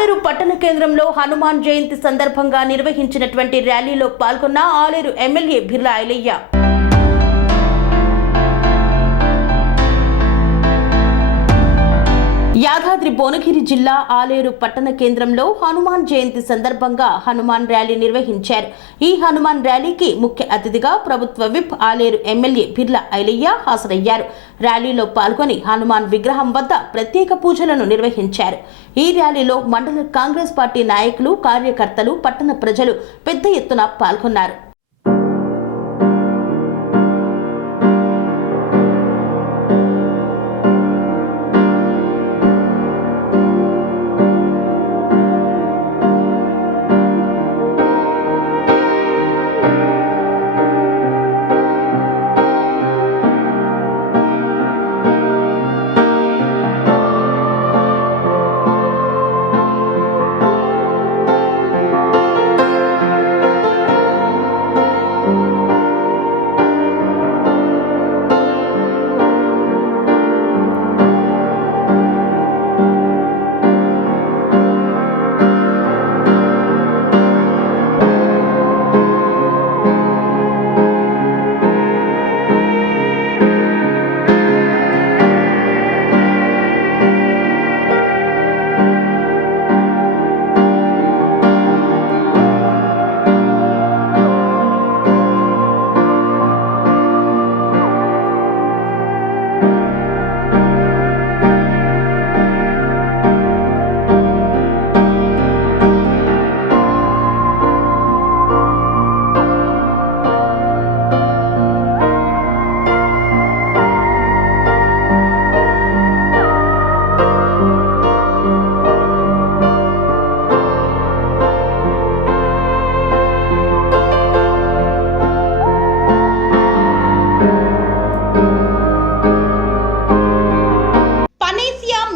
ఆలేరు పట్టణ కేంద్రంలో హనుమాన్ జయంతి సందర్భంగా నిర్వహించినటువంటి ర్యాలీలో పాల్గొన్న ఆలేరు ఎమ్మెల్యే బిర్లా ఐలయ్య. యాదాద్రి భువనగిరి జిల్లా ఆలేరు పట్టణ కేంద్రంలో హనుమాన్ జయంతి సందర్భంగా హనుమాన్ ర్యాలీ నిర్వహించారు. ఈ హనుమాన్ ర్యాలీకి ముఖ్య అతిథిగా ప్రభుత్వ విప్ ఆలేరు ఎమ్మెల్యే బిర్లా ఐలయ్య హాజరయ్యారు. ర్యాలీలో పాల్గొని హనుమాన్ విగ్రహం వద్ద ప్రత్యేక పూజలను నిర్వహించారు. ఈ ర్యాలీలో మండల కాంగ్రెస్ పార్టీ నాయకులు, కార్యకర్తలు, పట్టణ ప్రజలు పెద్ద ఎత్తున పాల్గొన్నారు.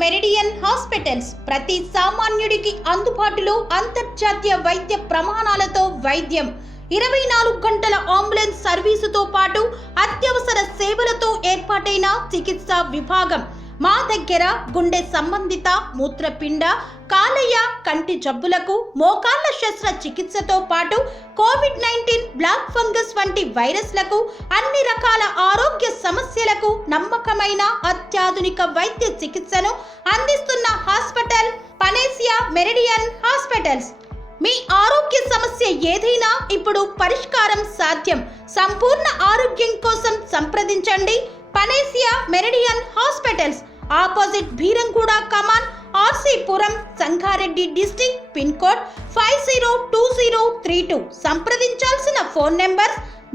మెరిడియన్ హాస్పిటల్స్ ప్రతి సామాన్యుడికి అందుబాటులో అంతర్జాతీయ వైద్య ప్రమాణాలతో వైద్యం, 24 గంటల అంబులెన్స్ సర్వీసుతో పాటు అత్యవసర సేవలతో ఏర్పాటైన చికిత్సా విభాగం. మా దగ్గర గుండె సంబంధిత, మూత్రపిండ, కాలేయ, కంటి జబ్బులకు, మోకాళ్ల శస్త్ర చికిత్సతో పాటు కోవిడ్-19, బ్లాక్ ఫంగస్ వంటి వైరస్లకు, అన్ని రకాల ఆరోగ్య సమస్యలకు నమ్మకమైన అత్యాధునిక వైద్య చికిత్సను అందిస్తున్న హాస్పిటల్ పనేసియా మెరిడియన్ హాస్పిటల్స్. మీ ఆరోగ్య సమస్య ఏదైనా ఇప్పుడు పరిష్కారం సాధ్యం. సంపూర్ణ ఆరోగ్యం కోసం సంప్రదించండి Panacea Meridian hospitals, opposite Bheeramguda కమాన్, RC Puram, Sangareddy district, pin code 502032. సంప్రదించాల్సిన ఫోన్ నెంబర్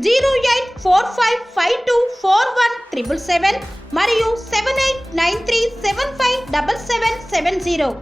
0845524177 మరియు 7893757770.